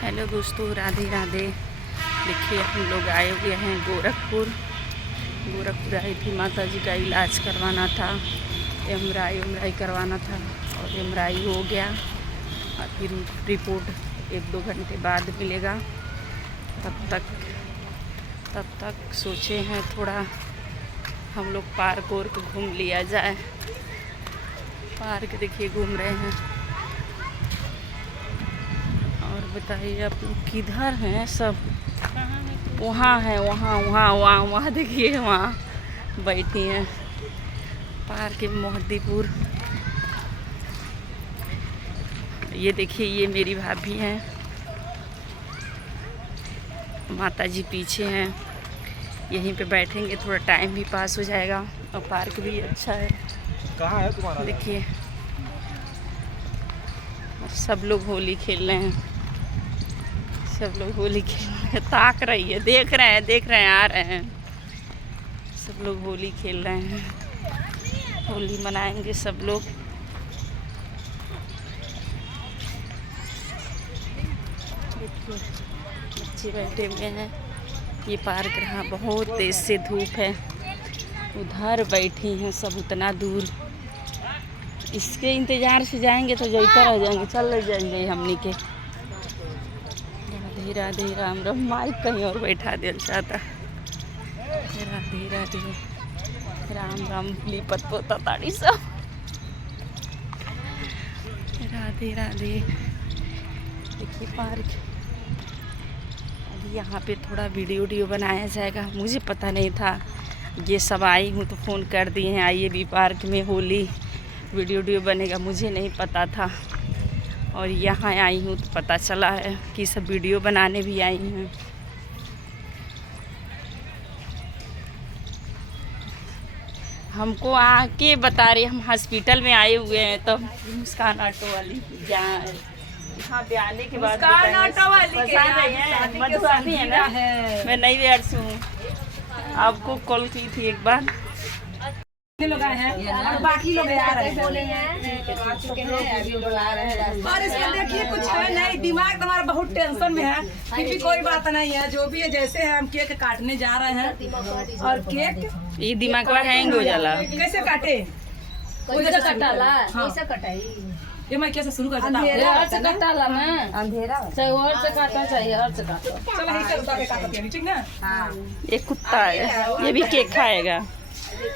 Hello दोस्तों, राधे राधे। देखिए हम लोग आए हुए हैं गोरखपुर आई थी, माता जी का इलाज करवाना था, एमआरआई करवाना था और एमआरआई हो गया। और फिर रिपोर्ट 1-2 घंटे बाद मिलेगा। तब तक सोचे हैं थोड़ा हम लोग पार्क घूम लिया जाए। पार्क देखिए घूम रहे हैं। और बताइए आप लोग किधर हैं? सब वहाँ है, वहाँ देखिए, वहाँ बैठी हैं पार्क मोहद्दीपुर। ये देखिए, ये मेरी भाभी हैं, माता जी पीछे हैं। यहीं पे बैठेंगे, थोड़ा टाइम भी पास हो जाएगा और पार्क भी अच्छा है। कहाँ है तुम्हारा? देखिए सब लोग होली खेल रहे हैं, ताक रही है, देख रहे हैं, आ रहे हैं। सब लोग होली खेल रहे हैं, होली मनाएंगे सब लोग। देखिए बच्चे बैठे हुए हैं। ये पार्क रहा, बहुत तेज से धूप है। उधर बैठी हैं सब उतना दूर। इसके इंतज़ार से जाएंगे तो जैसा रह जाएंगे, चल जाएंगे हमनी के। राधे राधे, राम राम। माइक कहीं और बैठा दिया चाहता। राधे राधे, राम राम। लिपत पोता ताड़ी सब। राधे राधे। देखिए पार्क। अभी यहाँ पे थोड़ा वीडियो बनाया जाएगा। मुझे पता नहीं था, ये सब आई हूँ तो फ़ोन कर दिए हैं, आइए भी पार्क में होली वीडियो बनेगा। मुझे नहीं पता था और यहाँ आई हूँ तो पता चला है कि सब वीडियो बनाने भी आई हैं। हमको आके बता रही, हम हॉस्पिटल में आए हुए हैं। तो मुस्कान ऑटो वाली यहाँ पे आने के बाद मधुबनी है ना, मैं नई वेयर से हूँ। आपको कॉल की थी एक बार। लोग आए हैं और बाकी लोग आ रहे हैं, आ चुके हैं, अभी लोग आ रहे हैं। और इसमें देखिए कुछ है नहीं, दिमाग तुम्हारा बहुत टेंशन में है। फिर भी कोई बात नहीं है, जो भी है जैसे है। हम केक काटने जा रहे हैं और केक ये दिमाग हैंग हो जाला। कैसे काटे? कैसे कटाला? कैसे कटाई? ये मैं कैसे शुरू कर सकता हूँ? अंधेरा से कटाला ना, अंधेरा चाहे और से काटा, चाहे और से काटो। चलो ही कर दो, काटते हैं, ठीक ना? हाँ। ये कुत्ता है, ये भी केक खाएगा।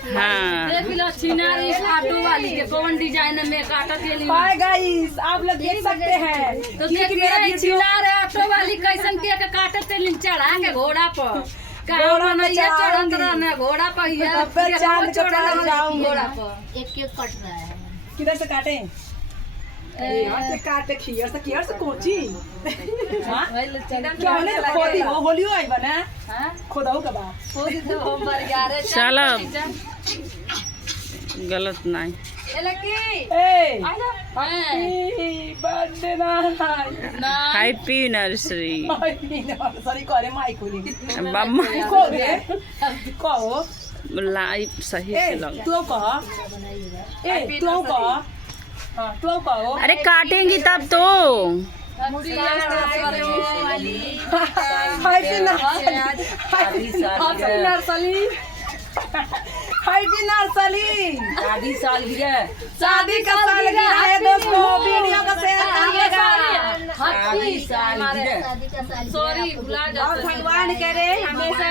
हाँ, देख लो छिनार इस ऑटो वाली के कौन डिजाइन में काटा के लिए। हाय गाइस, आप लोग देख सकते हैं तो कि मेरा वीडियो छिनार ऑटो वाली कैसन केक काटे ते चढ़ा के घोड़ा पर। घोड़ा नहीं चढ़त रहना, घोड़ा पर ही है, चांद चढ़ा जाऊंगा। घोड़ा पर एक केक कट रहा है। किधर से काटे? यहाँ से काटे, खियर से कोची। हाँ? क्या होने खोदी हो, होलियो आई बना? हाँ? खोदाऊ का बात। खोदी तो हम बरगारे चलो गलत नहीं। ए, हैप्पी बर्थडे ना। Happy nursery. सॉरी करे माइक खोली। बम्मा को दे, को लाइव सही से लग। तू कह, ए तू कह, हाँ तू कहो। अरे काटेंगी तब तो। Happy nursery. शादी का सालगिरह है दोस्तों, वीडियो को शेयर करिएगा। सॉरी भुला और भगवान करे हमेशा